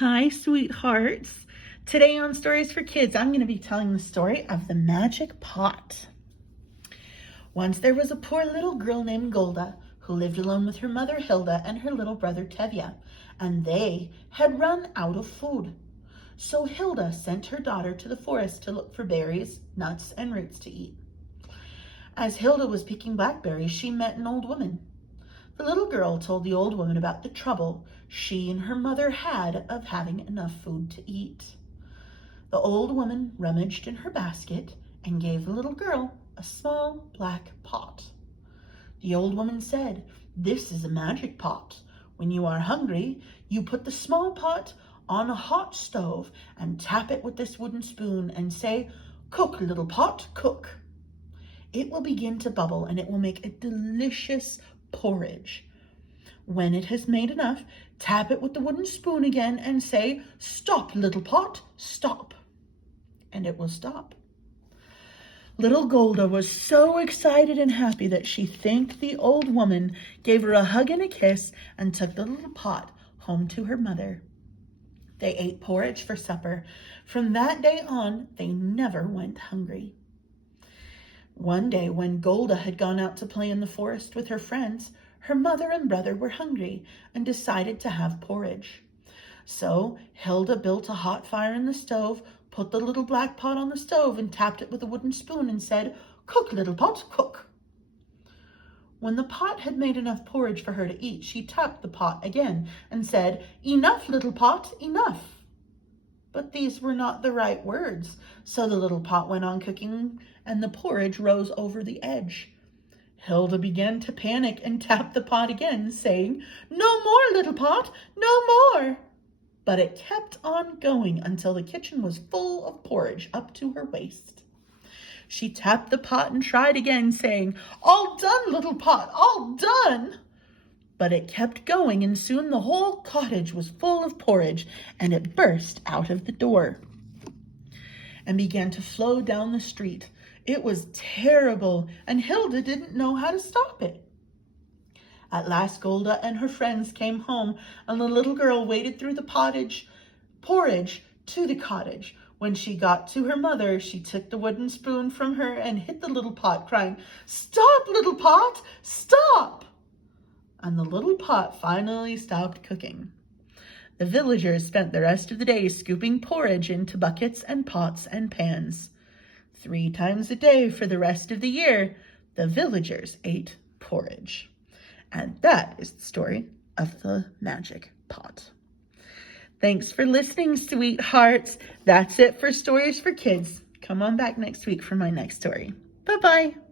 Hi, sweethearts. Today on Stories for Kids, I'm going to be telling the story of the magic pot. Once there was a poor little girl named Golda who lived alone with her mother Hilda and her little brother Tevye, and they had run out of food. So Hilda sent her daughter to the forest to look for berries, nuts, and roots to eat. As Hilda was picking blackberries, she met an old woman. The little girl told the old woman about the trouble she and her mother had of having enough food to eat. The old woman rummaged in her basket and gave the little girl a small black pot. The old woman said, "This is a magic pot. When you are hungry, you put the small pot on a hot stove and tap it with this wooden spoon and say, 'Cook, little pot, cook.' It will begin to bubble and it will make a delicious porridge. When it has made enough, tap it with the wooden spoon again and say, 'Stop, little pot, stop.' And it will stop." Little Golda was so excited and happy that she thanked the old woman, gave her a hug and a kiss, and took the little pot home to her mother. They ate porridge for supper. From that day on, they never went hungry. One day when Golda had gone out to play in the forest with her friends, her mother and brother were hungry and decided to have porridge. So Hilda built a hot fire in the stove, put the little black pot on the stove and tapped it with a wooden spoon and said, "Cook, little pot, cook." When the pot had made enough porridge for her to eat, she tapped the pot again and said, "Enough, little pot, enough." But these were not the right words, so the little pot went on cooking and the porridge rose over the edge. Hilda began to panic and tapped the pot again, saying, "No more, little pot, no more." But it kept on going until the kitchen was full of porridge up to her waist. She tapped the pot and tried again, saying, "All done, little pot, all done." But it kept going, and soon the whole cottage was full of porridge, and it burst out of the door and began to flow down the street. It was terrible, and Hilda didn't know how to stop it. At last Golda and her friends came home, and the little girl waded through the porridge to the cottage. When she got to her mother, she took the wooden spoon from her and hit the little pot, crying, "Stop, little pot, stop!" And the little pot finally stopped cooking. The villagers spent the rest of the day scooping porridge into buckets and pots and pans. 3 times a day for the rest of the year, the villagers ate porridge. And that is the story of the magic pot. Thanks for listening, sweethearts. That's it for Stories for Kids. Come on back next week for my next story. Bye-bye.